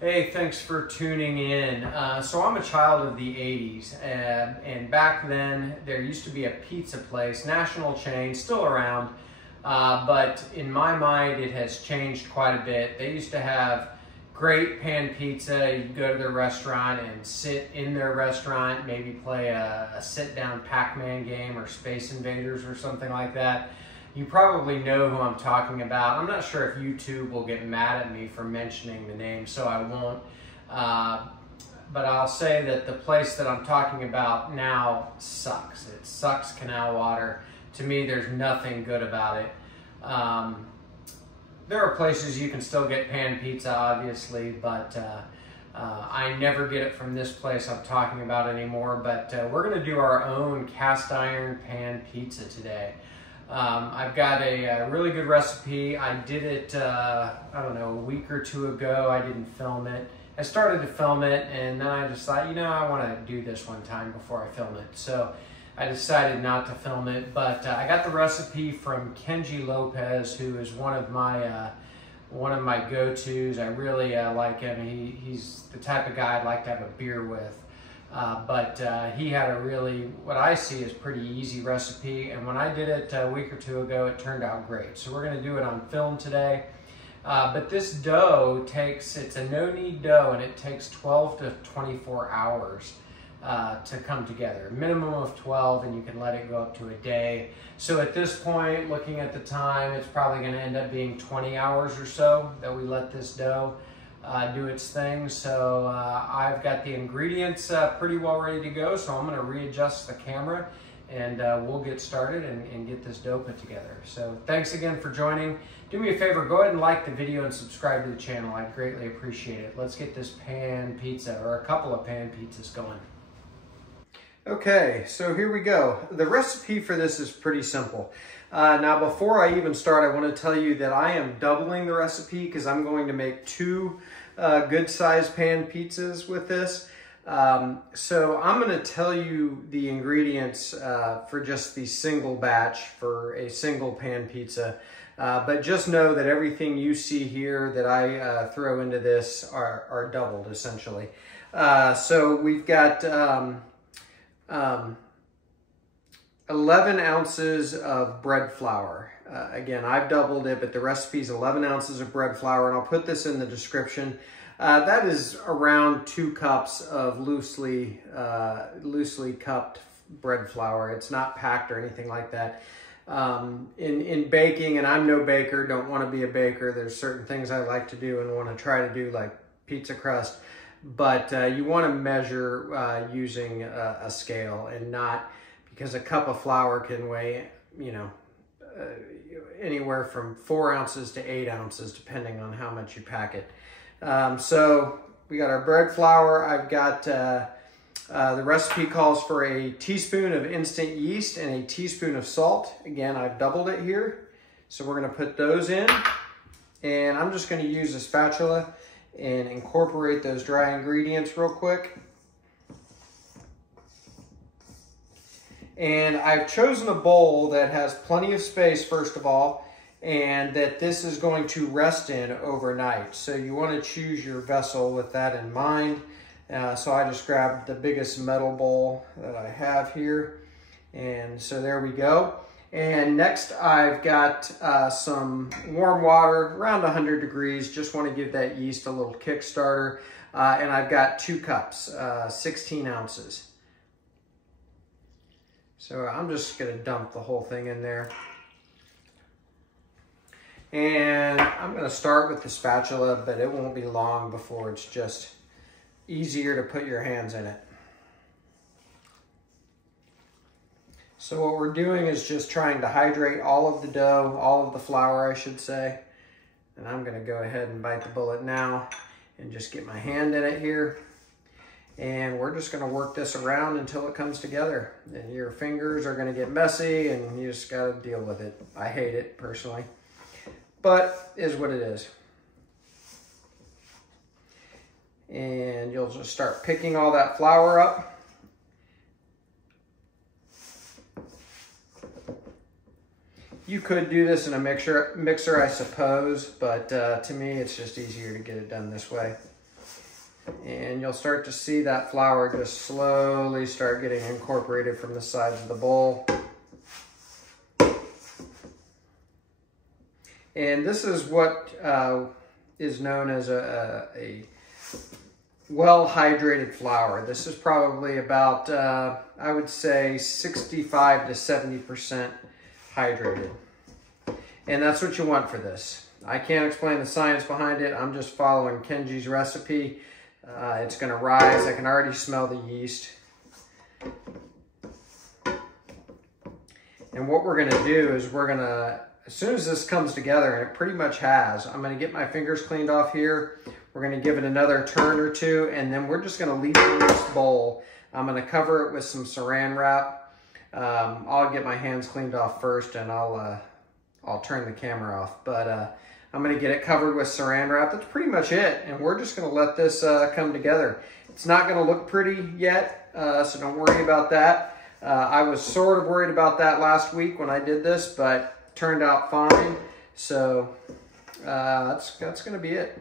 Hey, thanks for tuning in. So I'm a child of the 80s, and back then there used to be a pizza place, national chain, still around, but in my mind it has changed quite a bit. They used to have great pan pizza. You'd go to their restaurant and sit in their restaurant, maybe play a sit-down Pac Man game or Space Invaders or something like that. You probably know who I'm talking about. I'm not sure if YouTube will get mad at me for mentioning the name, so I won't. But I'll say that the place that I'm talking about now sucks. It sucks canal water. To me, there's nothing good about it. There are places you can still get pan pizza, obviously, but I never get it from this place I'm talking about anymore. But we're gonna do our own cast iron pan pizza today. I've got a really good recipe. I did it, I don't know, a week or two ago. I didn't film it. I started to film it, and then I just thought, you know, I want to do this one time before I film it. So I decided not to film it, but I got the recipe from Kenji Lopez, who is one of my go-tos. I really like him. He's the type of guy I'd like to have a beer with. But he had a really, what I see is pretty easy recipe, and when I did it a week or two ago, it turned out great. So we're going to do it on film today. But this dough it's a no-knead dough, and it takes 12 to 24 hours to come together. A minimum of 12, and you can let it go up to a day. So at this point, looking at the time, it's probably going to end up being 20 hours or so that we let this dough do its thing. So I've got the ingredients pretty well ready to go, so I'm going to readjust the camera and we'll get started and get this dough put together. So thanks again for joining. Do me a favor, go ahead and like the video and subscribe to the channel. I'd greatly appreciate it. Let's get this pan pizza, or a couple of pan pizzas, going. Okay, so here we go. The recipe for this is pretty simple. Now, before I even start, I want to tell you that I am doubling the recipe because I'm going to make two good-sized pan pizzas with this. So I'm going to tell you the ingredients for just the single batch for a single pan pizza. But just know that everything you see here that I throw into this are doubled, essentially. So we've got 11 ounces of bread flour. Again, I've doubled it, but the recipe is 11 ounces of bread flour, and I'll put this in the description. That is around 2 cups of loosely cupped bread flour. It's not packed or anything like that. In baking, and I'm no baker, don't want to be a baker. There's certain things I like to do and want to try to do, like pizza crust, but you want to measure using a scale, and not, because a cup of flour can weigh, you know, anywhere from 4 ounces to 8 ounces, depending on how much you pack it. So we got our bread flour. I've got, the recipe calls for a teaspoon of instant yeast and a teaspoon of salt. Again, I've doubled it here. So we're gonna put those in, and I'm just gonna use a spatula and incorporate those dry ingredients real quick. And I've chosen a bowl that has plenty of space, first of all, and that this is going to rest in overnight. So you want to choose your vessel with that in mind. So I just grabbed the biggest metal bowl that I have here. And so there we go. And next I've got some warm water, around 100 degrees. Just want to give that yeast a little kickstarter. And I've got 2 cups, 16 ounces. So I'm just going to dump the whole thing in there. And I'm going to start with the spatula, but it won't be long before it's just easier to put your hands in it. So what we're doing is just trying to hydrate all of the dough, all of the flour, I should say. And I'm going to go ahead and bite the bullet now and just get my hand in it here. And we're just going to work this around until it comes together. And your fingers are going to get messy, and you just got to deal with it. I hate it personally, but it is what it is. And you'll just start picking all that flour up. You could do this in a mixer, I suppose, but to me, it's just easier to get it done this way. And you'll start to see that flour just slowly start getting incorporated from the sides of the bowl. And this is what is known as a well-hydrated flour. This is probably about, I would say, 65 to 70% hydrated. And that's what you want for this. I can't explain the science behind it. I'm just following Kenji's recipe. It's going to rise. I can already smell the yeast. And what we're going to do is we're going to, as soon as this comes together, and it pretty much has, I'm going to get my fingers cleaned off here. We're going to give it another turn or two, and then we're just going to leave it in this bowl. I'm going to cover it with some saran wrap. I'll get my hands cleaned off first, and I'll turn the camera off. But I'm going to get it covered with saran wrap. That's pretty much it, and we're just going to let this come together. It's not going to look pretty yet, so don't worry about that. I was sort of worried about that last week when I did this, but it turned out fine. So that's going to be it.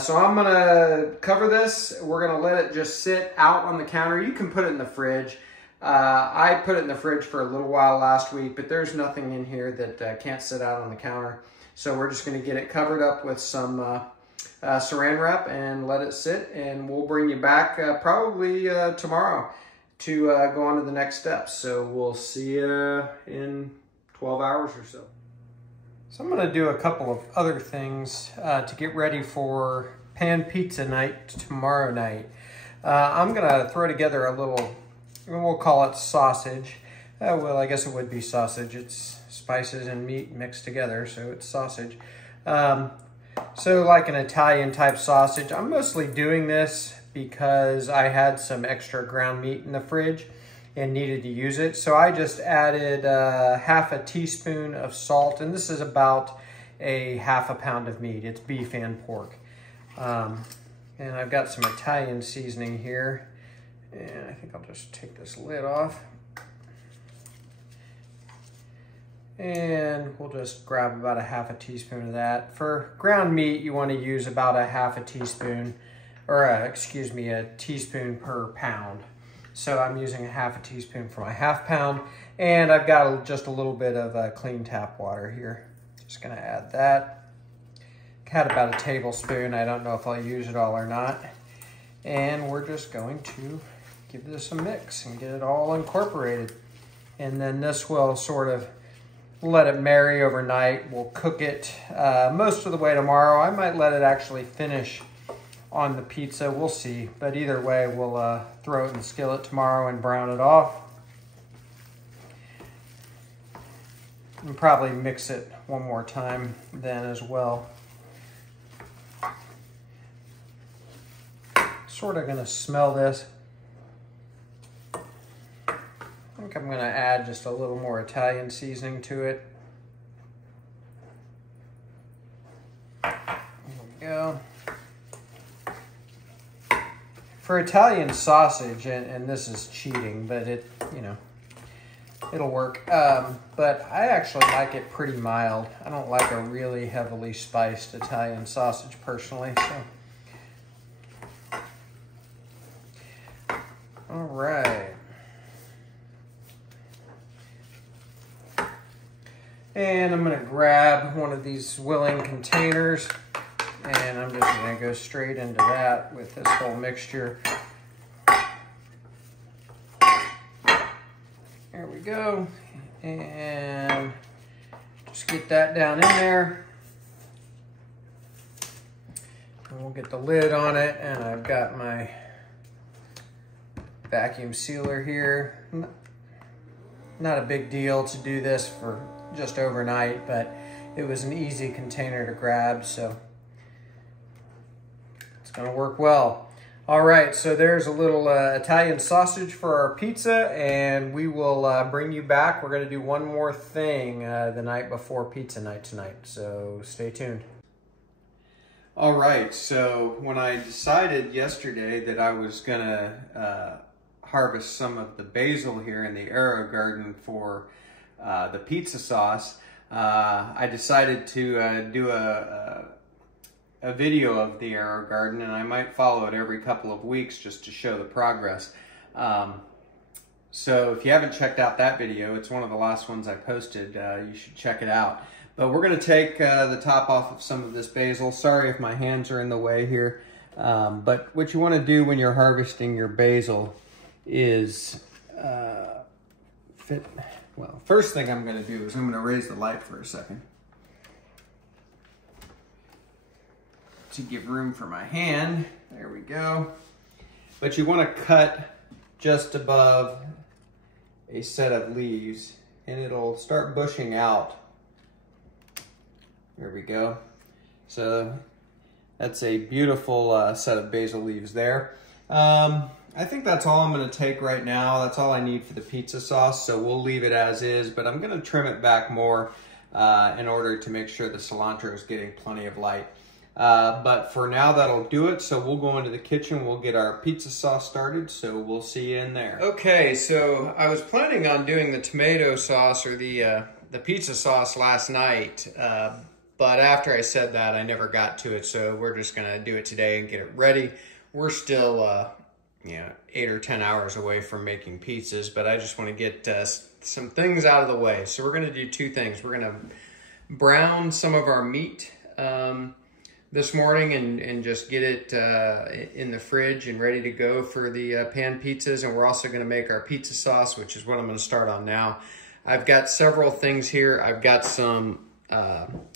So I'm going to cover this. We're going to let it just sit out on the counter. You can put it in the fridge. I put it in the fridge for a little while last week, but there's nothing in here that can't sit out on the counter. So we're just going to get it covered up with some saran wrap and let it sit, and we'll bring you back probably tomorrow to go on to the next steps. So we'll see you in 12 hours or so. So I'm going to do a couple of other things to get ready for pan pizza night tomorrow night. I'm going to throw together a little, we'll call it sausage. Well, I guess it would be sausage. It's spices and meat mixed together, so it's sausage. So like an Italian type sausage. I'm mostly doing this because I had some extra ground meat in the fridge and needed to use it. So I just added half a teaspoon of salt, and this is about a ½ pound of meat. It's beef and pork. And I've got some Italian seasoning here, and I think I'll just take this lid off. And we'll just grab about a ½ teaspoon of that. For ground meat, you want to use about a ½ teaspoon, or excuse me, a teaspoon per pound. So I'm using a ½ teaspoon for my ½ pound, and I've got just a little bit of clean tap water here. Just gonna add that. Had about a tablespoon. I don't know if I'll use it all or not. And we're just going to give this a mix and get it all incorporated. And then this will sort of let it marry overnight. We'll cook it most of the way tomorrow. I might let it actually finish on the pizza. We'll see. But either way, we'll throw it in the skillet tomorrow and brown it off. And probably mix it one more time then as well. Sort of going to smell this. I think I'm going to add just a little more Italian seasoning to it. There we go. For Italian sausage, and this is cheating, but it, you know, it'll work. But I actually like it pretty mild. I don't like a really heavily spiced Italian sausage personally, so. All right. And I'm gonna grab one of these willing containers, and I'm just gonna go straight into that with this whole mixture. There we go. And just get that down in there. And we'll get the lid on it, and I've got my vacuum sealer here. Not a big deal to do this for just overnight, but it was an easy container to grab, so it's gonna work well. All right, so there's a little Italian sausage for our pizza, and we will bring you back. We're gonna do one more thing the night before pizza night tonight, so stay tuned. All right, so when I decided yesterday that I was gonna harvest some of the basil here in the Arrow garden for the pizza sauce, I decided to do a video of the AeroGarden, and I might follow it every couple of weeks just to show the progress. So if you haven't checked out that video, it's one of the last ones I posted. You should check it out. But we're going to take the top off of some of this basil. Sorry if my hands are in the way here. But what you want to do when you're harvesting your basil is well, first thing I'm going to do is I'm going to raise the light for a second to give room for my hand. There we go. But you want to cut just above a set of leaves and it'll start bushing out. There we go. So that's a beautiful set of basil leaves there. I think that's all I'm going to take right now. That's all I need for the pizza sauce, so we'll leave it as is, but I'm going to trim it back more in order to make sure the cilantro is getting plenty of light. But for now, that'll do it. So we'll go into the kitchen, we'll get our pizza sauce started, so we'll see you in there. Okay, so I was planning on doing the tomato sauce or the pizza sauce last night, but after I said that, I never got to it, so we're just gonna do it today and get it ready. We're still, 8 or 10 hours away from making pizzas, but I just want to get some things out of the way. So we're gonna do two things. We're gonna brown some of our meat this morning and just get it in the fridge and ready to go for the pan pizzas. And we're also gonna make our pizza sauce, which is what I'm gonna start on now. I've got several things here. I've got some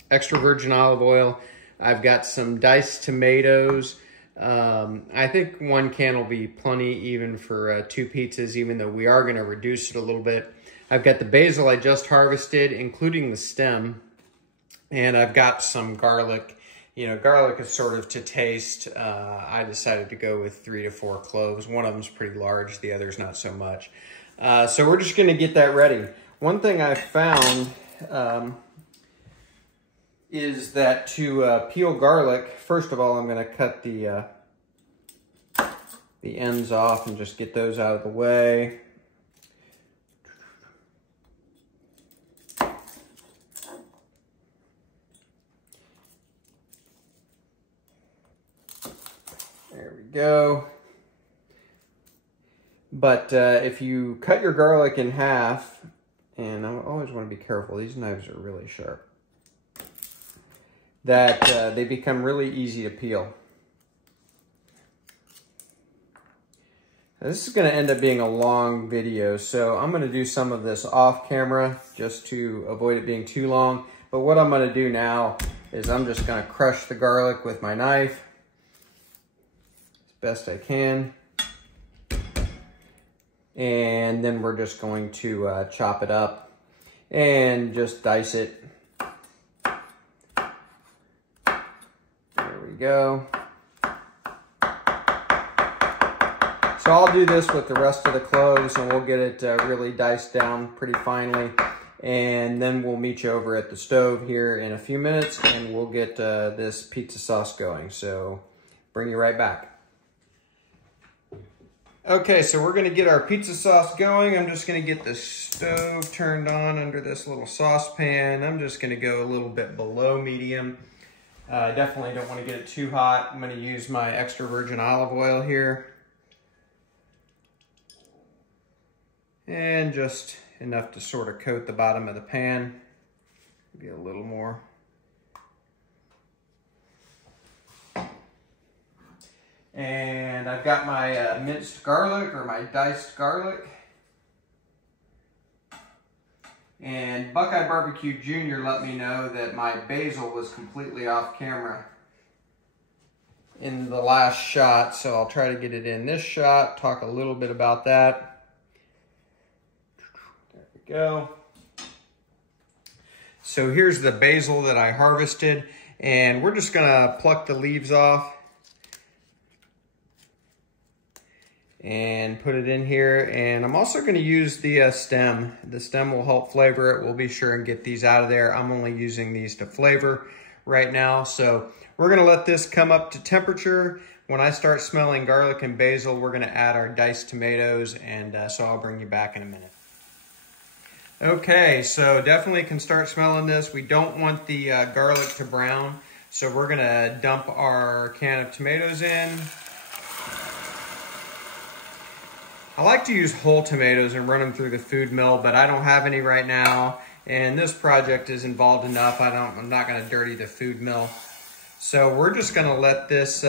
extra virgin olive oil. I've got some diced tomatoes. I think 1 can will be plenty even for 2 pizzas, even though we are going to reduce it a little bit. I've got the basil I just harvested, including the stem. And I've got some garlic. Garlic is sort of to taste. I decided to go with 3 to 4 cloves. One of them's pretty large, the other's not so much. So we're just going to get that ready. One thing I found is that to peel garlic, first of all, I'm going to cut the ends off and just get those out of the way. There we go. But if you cut your garlic in half, and I always want to be careful, these knives are really sharp, that they become really easy to peel. Now, this is going to end up being a long video, so I'm going to do some of this off camera just to avoid it being too long. But what I'm going to do now is I'm just going to crush the garlic with my knife as best I can. And then we're just going to chop it up and just dice it. Go. So I'll do this with the rest of the cloves and we'll get it really diced down pretty finely, and then we'll meet you over at the stove here in a few minutes and we'll get this pizza sauce going. So bring you right back. Okay, so we're going to get our pizza sauce going. I'm just going to get the stove turned on under this little saucepan. I'm just going to go a little bit below medium. I definitely don't want to get it too hot. I'm going to use my extra virgin olive oil here. And just enough to sort of coat the bottom of the pan. Maybe a little more. And I've got my minced garlic, or my diced garlic. And Buckeye Barbecue Jr. let me know that my basil was completely off camera in the last shot, so I'll try to get it in this shot, talk a little bit about that. There we go. So here's the basil that I harvested, and we're just gonna pluck the leaves off and put it in here. And I'm also going to use the stem. The stem will help flavor it. We'll be sure and get these out of there. I'm only using these to flavor right now. So we're going to let this come up to temperature. When I start smelling garlic and basil, we're going to add our diced tomatoes, and so I'll bring you back in a minute. Okay, so definitely can start smelling this. We don't want the garlic to brown, So we're gonna dump our can of tomatoes in. I like to use whole tomatoes and run them through the food mill, but I don't have any right now. And this project is involved enough, I'm not gonna dirty the food mill. So we're just gonna let this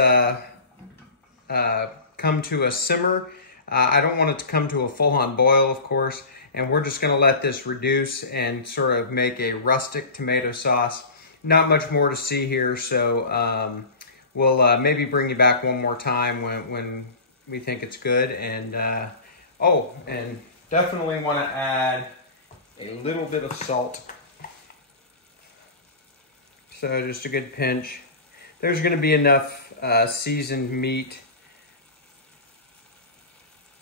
come to a simmer. I don't want it to come to a full-on boil, of course, and we're just gonna let this reduce and sort of make a rustic tomato sauce. Not much more to see here, so we'll maybe bring you back one more time when we think it's good. And and definitely wanna add a little bit of salt. So just a good pinch. There's gonna be enough seasoned meat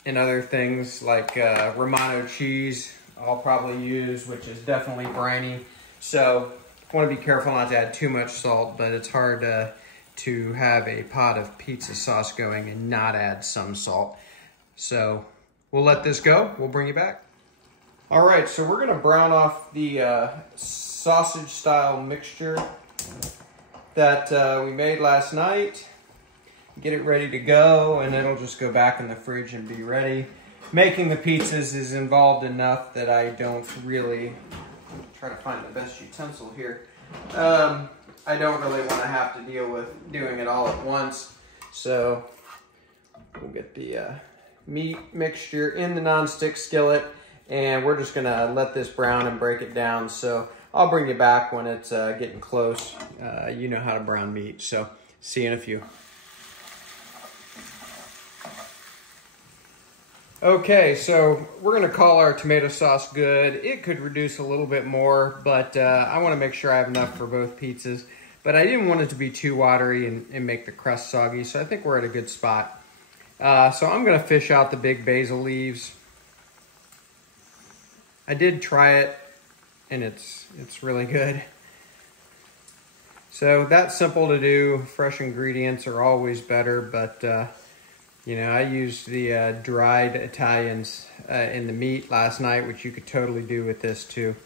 and other things like Romano cheese I'll probably use, which is definitely briny. So want to be careful not to add too much salt, but it's hard to have a pot of pizza sauce going and not add some salt. So we'll let this go. We'll bring you back. All right, so we're gonna brown off the sausage style mixture that we made last night. Get it ready to go, and it'll just go back in the fridge and be ready. Making the pizzas is involved enough that I don't really try to find the best utensil here. I don't really want to have to deal with doing it all at once. So we'll get the meat mixture in the nonstick skillet, and we're just gonna let this brown and break it down. So I'll bring you back when it's getting close. You know how to brown meat, so see you in a few. Okay, so we're gonna call our tomato sauce good. It could reduce a little bit more, but I wanna make sure I have enough for both pizzas. But I didn't want it to be too watery and make the crust soggy, so I think we're at a good spot. So I'm gonna fish out the big basil leaves. I did try it, and it's really good. So that's simple to do. Fresh ingredients are always better, but you know, I used the dried Italians in the meat last night, which you could totally do with this too.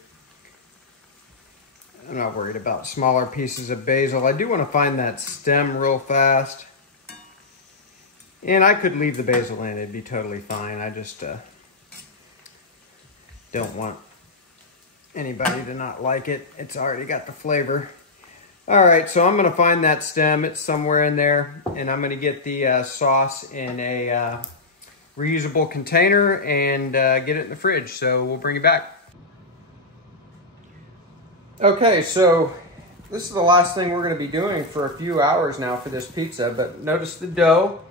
I'm not worried about smaller pieces of basil. I do want to find that stem real fast. And I could leave the basil in, it'd be totally fine. I just don't want anybody to not like it. It's already got the flavor. All right, so I'm gonna find that stem. It's somewhere in there, and I'm gonna get the sauce in a reusable container and get it in the fridge. So we'll bring it back. Okay, so this is the last thing we're gonna be doing for a few hours now for this pizza, but notice the dough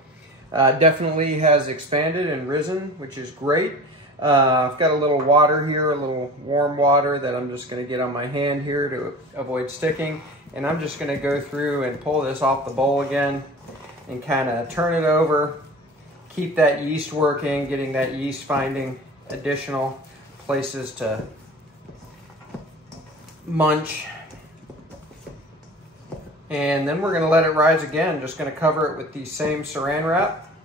definitely has expanded and risen, which is great. I've got a little water here, a little warm water that I'm just gonna get on my hand here to avoid sticking. And I'm just gonna go through and pull this off the bowl again and kind of turn it over, keep that yeast working, getting that yeast finding additional places to munch. And then we're gonna let it rise again. Just gonna cover it with the same saran wrap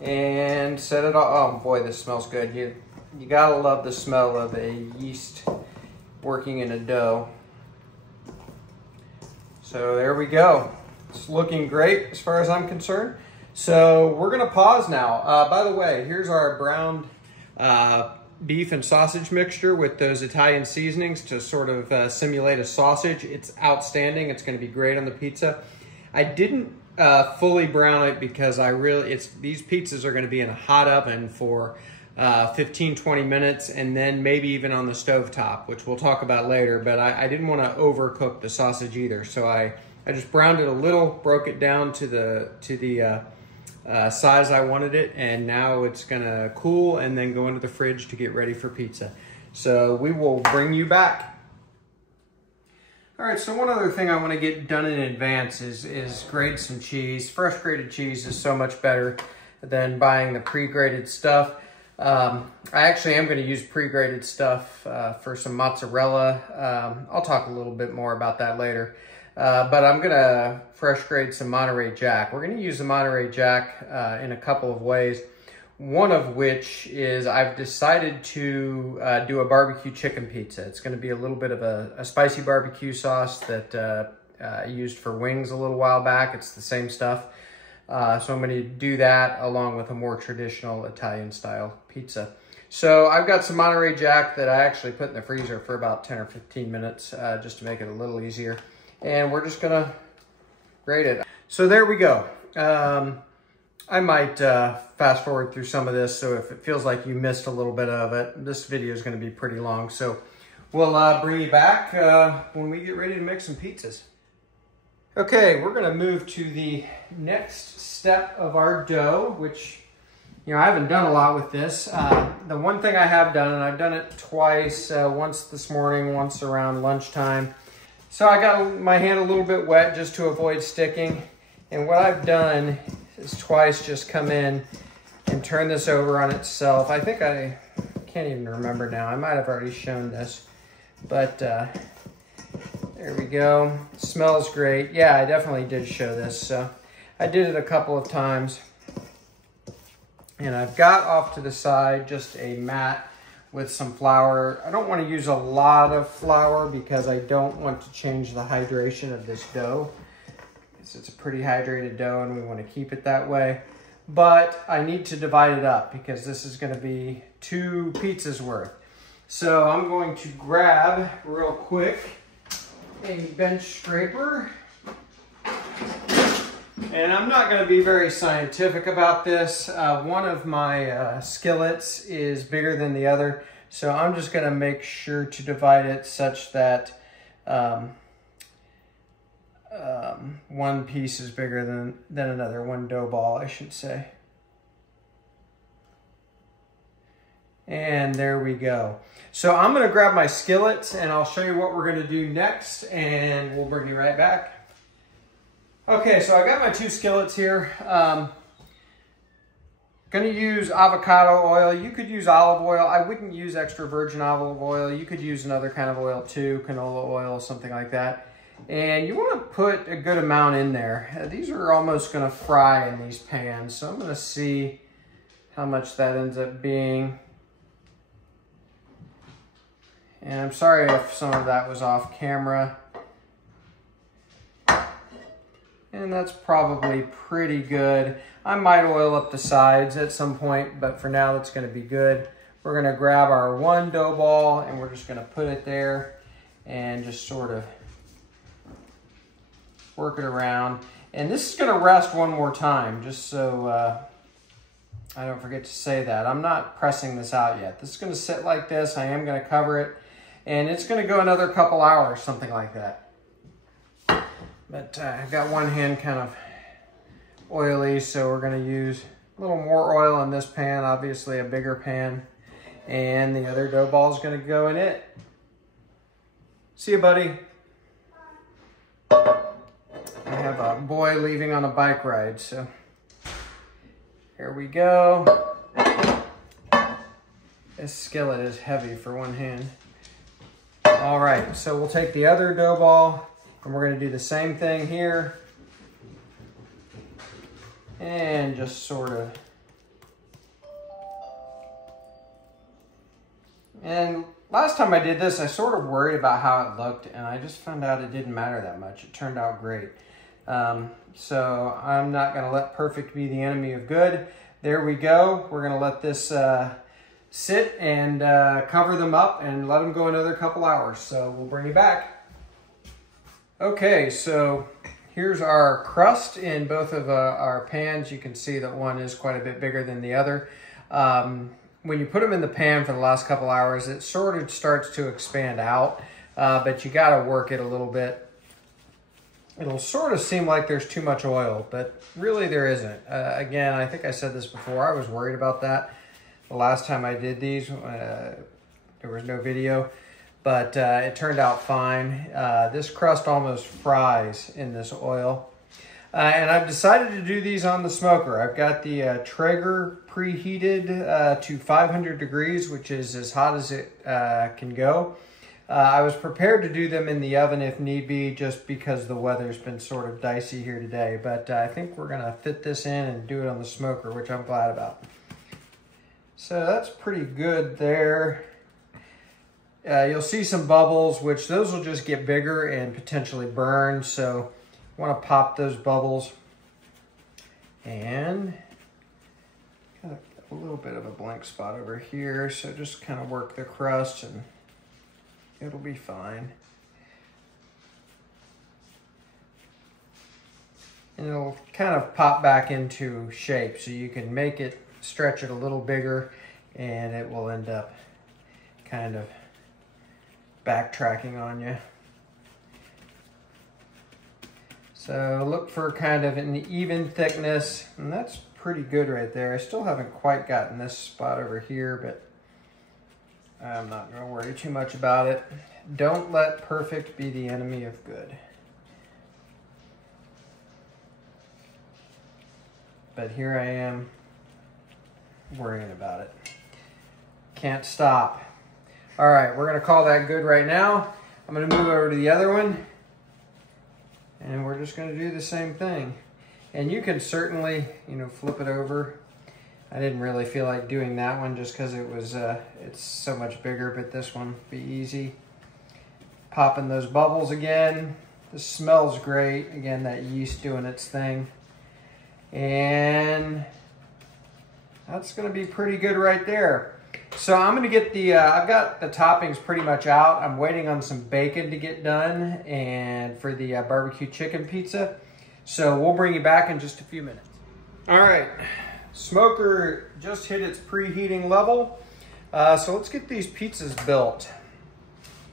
and set it off. Oh boy, this smells good. You gotta love the smell of a yeast working in a dough. So there we go. It's looking great as far as I'm concerned. So we're gonna pause now. By the way, here's our browned beef and sausage mixture with those Italian seasonings to sort of simulate a sausage. It's outstanding. It's gonna be great on the pizza. I didn't fully brown it because these pizzas are gonna be in a hot oven for 15-20 minutes, and then maybe even on the stovetop, which we'll talk about later. But I didn't want to overcook the sausage either, so I just browned it a little, broke it down to the size I wanted it, and now it's gonna cool and then go into the fridge to get ready for pizza. So we will bring you back. All right, so one other thing I want to get done in advance is grate some cheese. Fresh grated cheese is so much better than buying the pre-grated stuff. I actually am going to use pre-grated stuff for some mozzarella. I'll talk a little bit more about that later. But I'm going to fresh grade some Monterey Jack. We're going to use the Monterey Jack in a couple of ways. One of which is I've decided to do a barbecue chicken pizza. It's going to be a little bit of a spicy barbecue sauce that used for wings a little while back. It's the same stuff. So I'm going to do that along with a more traditional Italian style pizza. So I've got some Monterey Jack that I actually put in the freezer for about 10 or 15 minutes just to make it a little easier. And we're just going to grate it. So there we go. I might fast forward through some of this, so if it feels like you missed a little bit of it, this video is going to be pretty long. So we'll bring you back when we get ready to make some pizzas. Okay, we're going to move to the next step of our dough, which, you know, I haven't done a lot with this. The one thing I have done, and I've done it twice, once this morning, once around lunchtime. So I got my hand a little bit wet just to avoid sticking. And what I've done is twice just come in and turn this over on itself. I think I can't even remember now. I might have already shown this, but there we go. It smells great. Yeah, I definitely did show this. So I did it a couple of times. And I've got off to the side just a mat with some flour. I don't want to use a lot of flour because I don't want to change the hydration of this dough. It's a pretty hydrated dough and we want to keep it that way. But I need to divide it up because this is going to be 2 pizzas worth. So I'm going to grab real quick a bench scraper. And I'm not going to be very scientific about this. One of my skillets is bigger than the other. So I'm just going to make sure to divide it such that one piece is bigger than another, one dough ball, I should say. And there we go. So I'm going to grab my skillets and I'll show you what we're going to do next and we'll bring you right back. Okay, so I got my 2 skillets here. Going to use avocado oil. You could use olive oil. I wouldn't use extra virgin olive oil. You could use another kind of oil too, canola oil, something like that. And you want to put a good amount in there. These are almost going to fry in these pans, so I'm going to see how much that ends up being. And I'm sorry if some of that was off camera. And that's probably pretty good. I might oil up the sides at some point, but for now that's going to be good. We're going to grab our 1 dough ball and we're just going to put it there and just sort of work it around. And this is going to rest one more time, just so I don't forget to say that. I'm not pressing this out yet. This is going to sit like this. I am going to cover it. And it's going to go another couple hours, something like that. But I've got one hand kind of oily, so we're going to use a little more oil in this pan, obviously a bigger pan. And the other dough ball is going to go in it. See you, buddy. I have a boy leaving on a bike ride, so here we go. This skillet is heavy for one hand. All right, so we'll take the other dough ball and we're going to do the same thing here. And just sort of. And last time I did this, I sort of worried about how it looked and I just found out it didn't matter that much. It turned out great. So I'm not going to let perfect be the enemy of good. There we go. We're going to let this sit and cover them up and let them go another couple hours. So we'll bring you back. Okay, so here's our crust in both of our pans. You can see that one is quite a bit bigger than the other. When you put them in the pan for the last couple hours, it sort of starts to expand out, but you got to work it a little bit. It'll sort of seem like there's too much oil, but really there isn't. Again, I think I said this before, I was worried about that the last time I did these. There was no video, but it turned out fine. This crust almost fries in this oil. And I've decided to do these on the smoker. I've got the Traeger preheated to 500 degrees, which is as hot as it can go. I was prepared to do them in the oven if need be, just because the weather's been sort of dicey here today. But I think we're gonna fit this in and do it on the smoker, which I'm glad about. So that's pretty good there. you'll see some bubbles, which those will just get bigger and potentially burn. So you want to pop those bubbles. And got a little bit of a blank spot over here. So just kind of work the crust and it'll be fine. And it'll kind of pop back into shape. So you can make it, stretch it a little bigger, and it will end up kind of backtracking on you. So look for kind of an even thickness, and that's pretty good right there. I still haven't quite gotten this spot over here, but I'm not gonna worry too much about it. Don't let perfect be the enemy of good. But here I am worrying about it. Can't stop. All right, we're gonna call that good right now. I'm gonna move over to the other one, and we're just gonna do the same thing. And you can certainly, you know, flip it over. I didn't really feel like doing that one just because it was, it's so much bigger, but this one would be easy. Popping those bubbles again. This smells great. Again, that yeast doing its thing. And that's gonna be pretty good right there. So I'm gonna get the, I've got the toppings pretty much out. I'm waiting on some bacon to get done and for the barbecue chicken pizza. So we'll bring you back in just a few minutes. All right, smoker just hit its preheating level. So let's get these pizzas built.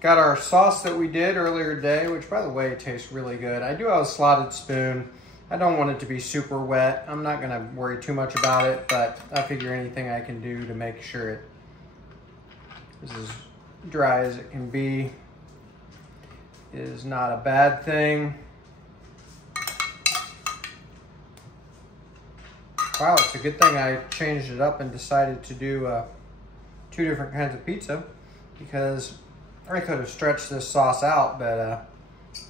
Got our sauce that we did earlier today, which by the way, tastes really good. I do have a slotted spoon. I don't want it to be super wet. I'm not gonna worry too much about it, but I figure anything I can do to make sure it is as dry as it can be is not a bad thing. Wow, it's a good thing I changed it up and decided to do 2 different kinds of pizza, because I could have stretched this sauce out, but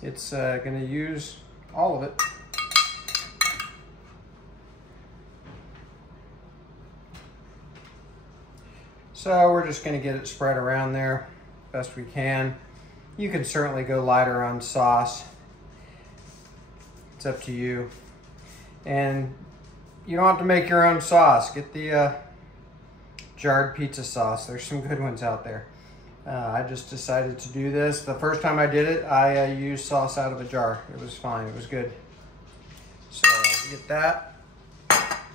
it's gonna use all of it. So we're just gonna get it spread around there best we can. You can certainly go lighter on sauce. It's up to you. And you don't have to make your own sauce. Get the jarred pizza sauce. There's some good ones out there. I just decided to do this. The first time I did it, I used sauce out of a jar. It was fine, it was good. So get that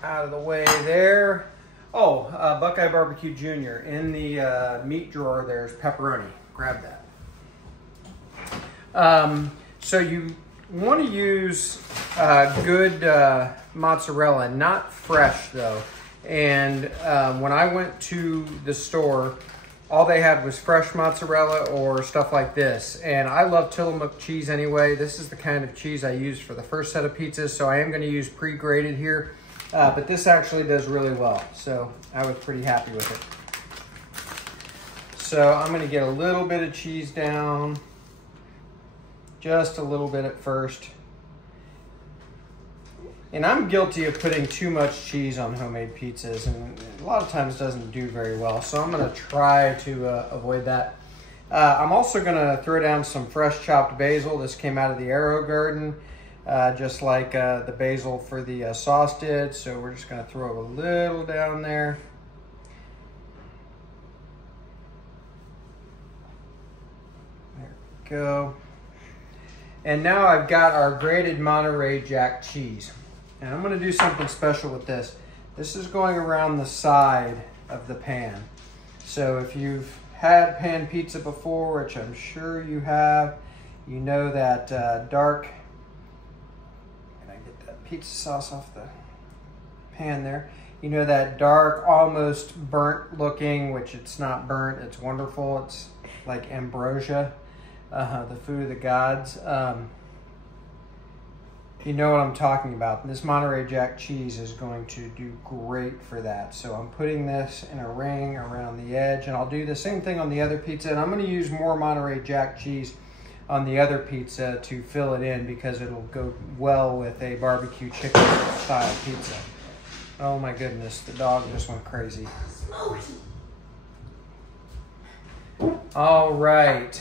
out of the way there. Oh, Buckeye Barbecue Jr. In the meat drawer, there's pepperoni. Grab that. So you want to use good mozzarella, not fresh though. And when I went to the store, all they had was fresh mozzarella or stuff like this. And I love Tillamook cheese anyway. This is the kind of cheese I used for the first set of pizzas, so I am going to use pre-grated here. But this actually does really well, so I was pretty happy with it. So I'm gonna get a little bit of cheese down, just a little bit at first. And I'm guilty of putting too much cheese on homemade pizzas, and a lot of times doesn't do very well, so I'm gonna try to avoid that. I'm also gonna throw down some fresh chopped basil. This came out of the Arrow Garden. Just like the basil for the sauce did. So we're just gonna throw a little down there. There we go. And now I've got our grated Monterey Jack cheese. And I'm gonna do something special with this. This is going around the side of the pan. So if you've had pan pizza before, which I'm sure you have, you know that dark, pizza sauce off the pan there. You know that dark, almost burnt looking, which it's not burnt, it's wonderful. It's like ambrosia, the food of the gods. You know what I'm talking about. This Monterey Jack cheese is going to do great for that. So I'm putting this in a ring around the edge, and I'll do the same thing on the other pizza. And I'm gonna use more Monterey Jack cheese on the other pizza to fill it in, because it'll go well with a barbecue chicken style pizza. Oh my goodness, the dog just went crazy. Smokey. All right,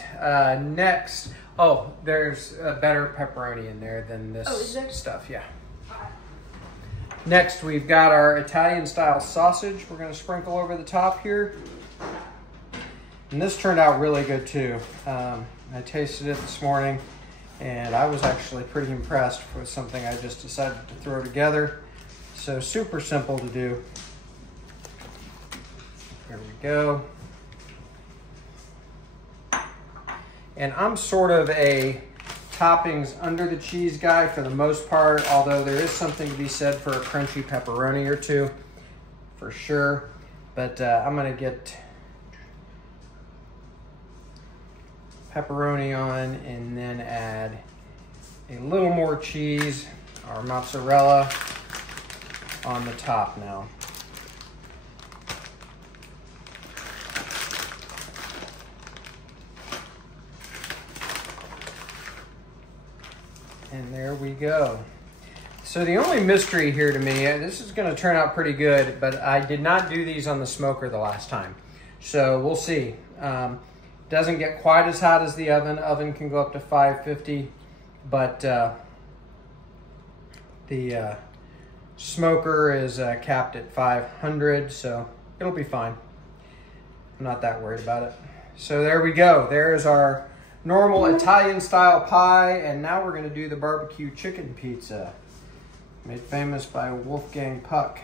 next. Oh, there's a better pepperoni in there than this stuff, yeah. Next, we've got our Italian style sausage we're gonna sprinkle over the top here. And this turned out really good too. I tasted it this morning and I was actually pretty impressed with something I just decided to throw together. So super simple to do. There we go. And I'm sort of a toppings under the cheese guy for the most part, although there is something to be said for a crunchy pepperoni or two, for sure. But I'm gonna get pepperoni on and then add a little more cheese, or mozzarella, on the top now. And there we go. So the only mystery here to me, this is gonna turn out pretty good, but I did not do these on the smoker the last time. So we'll see. Doesn't get quite as hot as the oven. Oven can go up to 550, but the smoker is capped at 500, so it'll be fine. I'm not that worried about it. So there we go. There's our normal Italian style pie, and now we're gonna do the barbecue chicken pizza, made famous by Wolfgang Puck.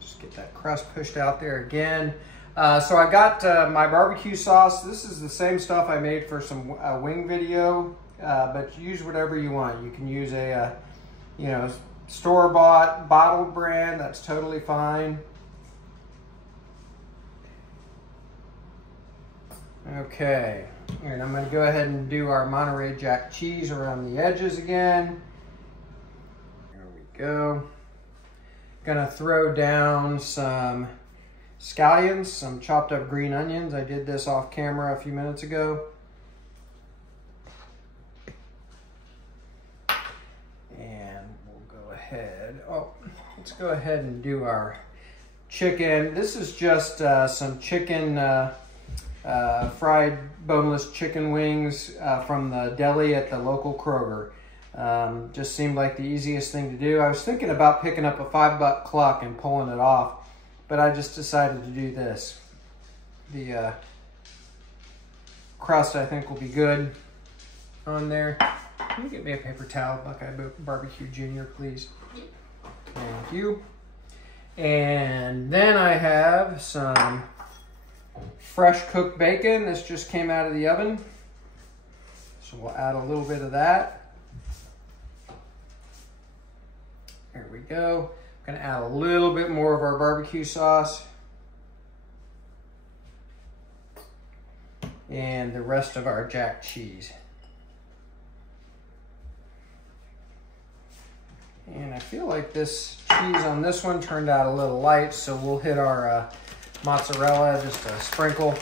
Just get that crust pushed out there again. So I got my barbecue sauce. This is the same stuff I made for some wing video, but use whatever you want. You can use a you know, store-bought bottled brand. That's totally fine. Okay, and I'm gonna go ahead and do our Monterey Jack cheese around the edges again. There we go. Gonna throw down some scallions, some chopped up green onions. I did this off camera a few minutes ago. And we'll go ahead, let's go ahead and do our chicken. This is just some chicken, fried boneless chicken wings from the deli at the local Kroger. Just seemed like the easiest thing to do. I was thinking about picking up a $5 cluck and pulling it off, but I just decided to do this. The crust, I think, will be good on there. Can you get me a paper towel, Buckeye Barbecue Jr., please? Thank you. And then I have some fresh cooked bacon. This just came out of the oven. So we'll add a little bit of that. There we go. I'm gonna add a little bit more of our barbecue sauce. And the rest of our jack cheese. And I feel like this cheese on this one turned out a little light, so we'll hit our mozzarella, just a sprinkle.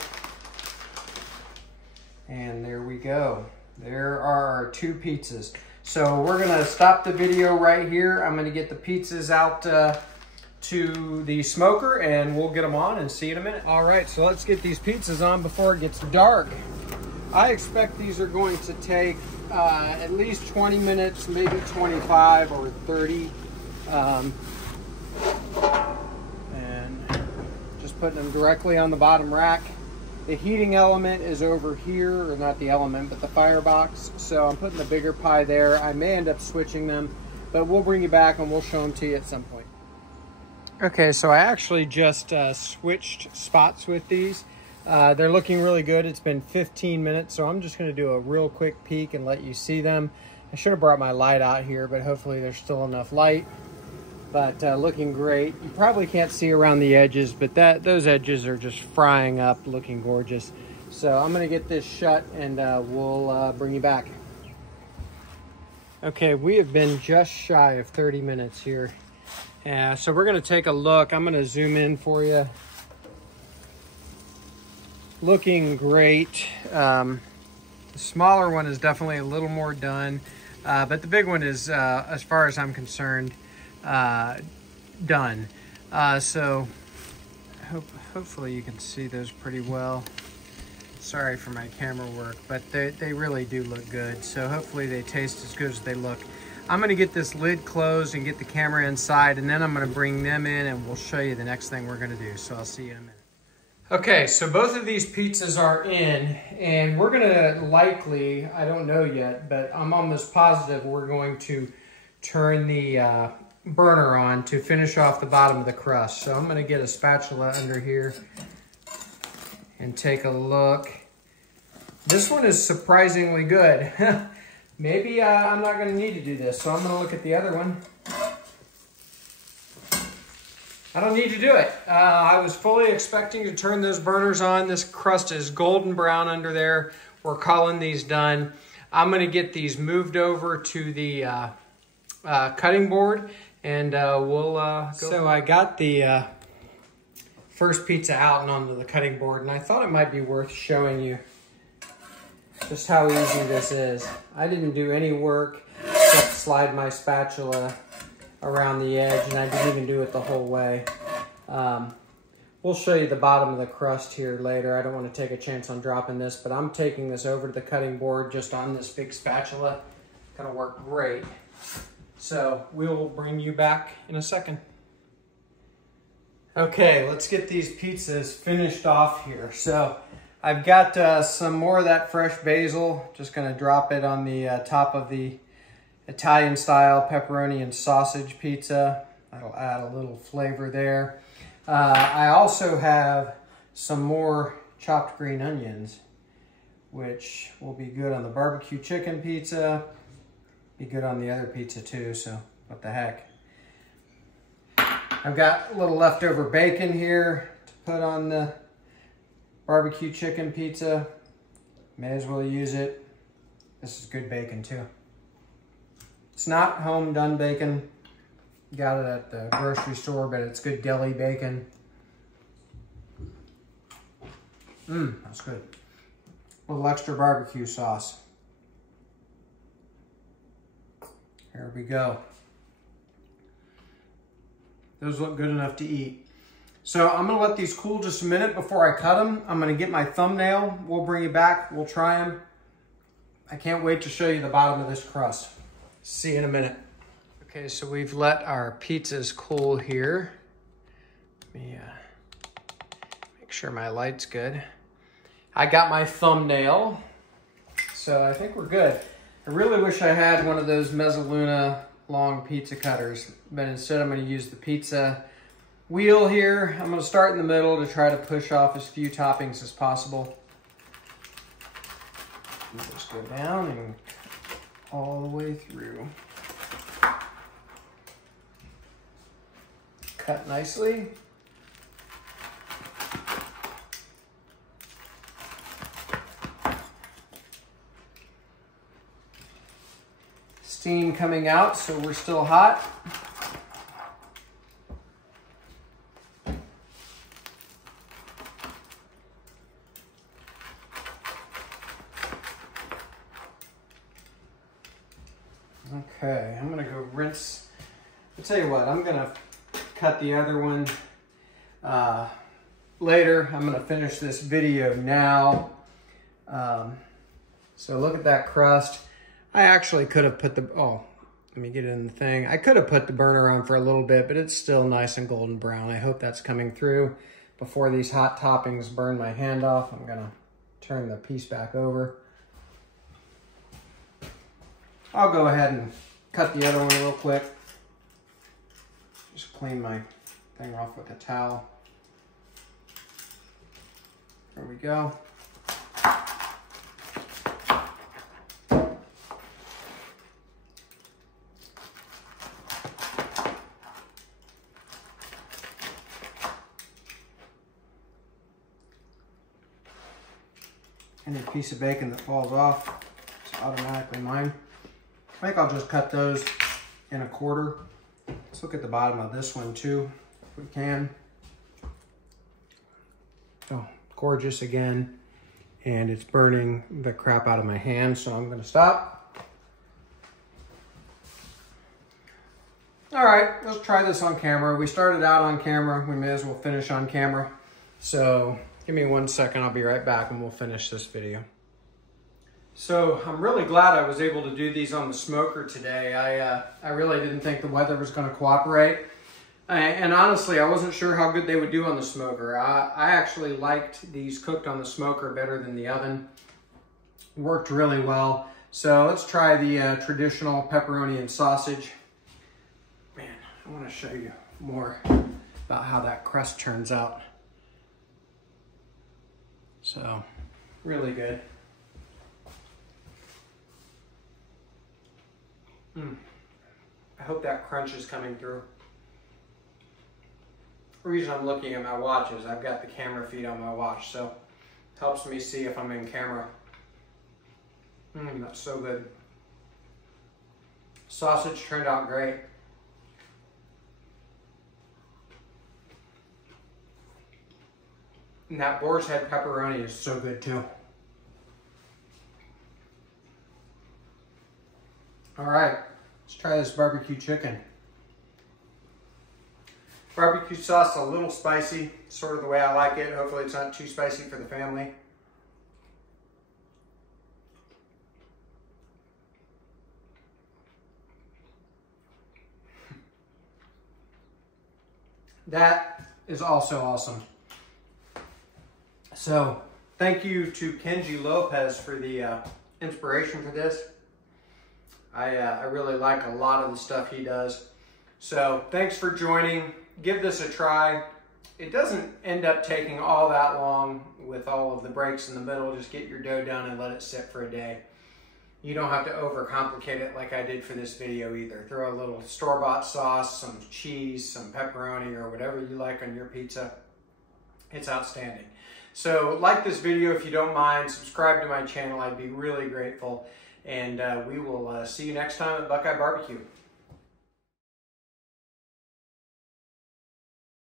And there we go. There are our 2 pizzas. So we're gonna stop the video right here. I'm gonna get the pizzas out to the smoker and we'll get them on and see you in a minute. All right, so let's get these pizzas on before it gets dark. I expect these are going to take at least 20 minutes, maybe 25 or 30. And just putting them directly on the bottom rack. The heating element is over here, or not the element, but the firebox. So I'm putting the bigger pie there. I may end up switching them, but we'll bring you back and we'll show them to you at some point. Okay, so I actually just switched spots with these. They're looking really good. It's been 15 minutes, so I'm just gonna do a real quick peek and let you see them. I should have brought my light out here, but hopefully there's still enough light. But looking great. You probably can't see around the edges, but those edges are just frying up, looking gorgeous. So I'm gonna get this shut and we'll bring you back. Okay, we have been just shy of 30 minutes here. So we're gonna take a look. I'm gonna zoom in for you. Looking great. The smaller one is definitely a little more done, but the big one is, as far as I'm concerned, done. So Hopefully you can see those pretty well. Sorry for my camera work, but they really do look good. So hopefully they taste as good as they look. I'm gonna get this lid closed and get the camera inside, and then I'm gonna bring them in and we'll show you the next thing we're gonna do. So I'll see you in a minute. Okay, so both of these pizzas are in, and we're gonna likely, I don't know yet, but I'm almost positive we're going to turn the burner on to finish off the bottom of the crust. So I'm gonna get a spatula under here and take a look. This one is surprisingly good. Maybe I'm not gonna need to do this, so I'm gonna look at the other one. I don't need to do it. I was fully expecting to turn those burners on. This crust is golden brown under there. We're calling these done. I'm gonna get these moved over to the cutting board, and we'll go. So I got the first pizza out and onto the cutting board, and I thought it might be worth showing you just how easy this is. I didn't do any work except slide my spatula around the edge, and I didn't even do it the whole way. We'll show you the bottom of the crust here later. I don't want to take a chance on dropping this, but I'm taking this over to the cutting board just on this big spatula. It's gonna work great. So we'll bring you back in a second. Okay, let's get these pizzas finished off here. So I've got some more of that fresh basil. Just gonna drop it on the top of the Italian style pepperoni and sausage pizza. That'll add a little flavor there. I also have some more chopped green onions, which will be good on the barbecue chicken pizza. Be good on the other pizza too, so what the heck. I've got a little leftover bacon here to put on the barbecue chicken pizza. May as well use it. This is good bacon too. It's not home done bacon. Got it at the grocery store, but it's good deli bacon. That's good. A little extra barbecue sauce. Here we go. Those look good enough to eat. So I'm gonna let these cool just a minute before I cut them. I'm gonna get my thumbnail. We'll bring you back, we'll try them. I can't wait to show you the bottom of this crust. See you in a minute. Okay, so we've let our pizzas cool here. Let me make sure my light's good. I got my thumbnail, so I think we're good. I really wish I had one of those Mezzaluna long pizza cutters, but instead I'm gonna use the pizza wheel here. I'm gonna start in the middle to try to push off as few toppings as possible. Just go down and all the way through. Cut nicely. Steam coming out, so we're still hot. Okay, I'm gonna go rinse. I'll tell you what, I'm gonna cut the other one later. I'm gonna finish this video now. So look at that crust. I actually could have put the, let me get it in the thing. I could have put the burner on for a little bit, but it's still nice and golden brown. I hope that's coming through before these hot toppings burn my hand off. I'm gonna turn the piece back over. I'll go ahead and cut the other one real quick. Just clean my thing off with a towel. There we go. Any piece of bacon that falls off is automatically mine. I think I'll just cut those in a quarter. Let's look at the bottom of this one too, if we can. Oh, gorgeous again. And it's burning the crap out of my hand, so I'm gonna stop. All right, let's try this on camera. We started out on camera, we may as well finish on camera. So give me 1 second, I'll be right back and we'll finish this video. So I'm really glad I was able to do these on the smoker today. I really didn't think the weather was going to cooperate. And honestly, I wasn't sure how good they would do on the smoker. I actually liked these cooked on the smoker better than the oven. Worked really well. So let's try the traditional pepperoni and sausage. Man, I want to show you more about how that crust turns out. So, really good. I hope that crunch is coming through. The reason I'm looking at my watch is I've got the camera feed on my watch, so it helps me see if I'm in camera. That's so good. Sausage turned out great. And that boar's head pepperoni is so good too. All right, let's try this barbecue chicken. Barbecue sauce a little spicy, sort of the way I like it. Hopefully it's not too spicy for the family. That is also awesome. So thank you to Kenji Lopez for the inspiration for this. I really like a lot of the stuff he does. So thanks for joining. Give this a try. It doesn't end up taking all that long with all of the breaks in the middle. Just get your dough done and let it sit for a day. You don't have to overcomplicate it like I did for this video either. Throw a little store-bought sauce, some cheese, some pepperoni, or whatever you like on your pizza. It's outstanding. So like this video if you don't mind. Subscribe to my channel. I'd be really grateful. And we will see you next time at Buckeye Barbecue.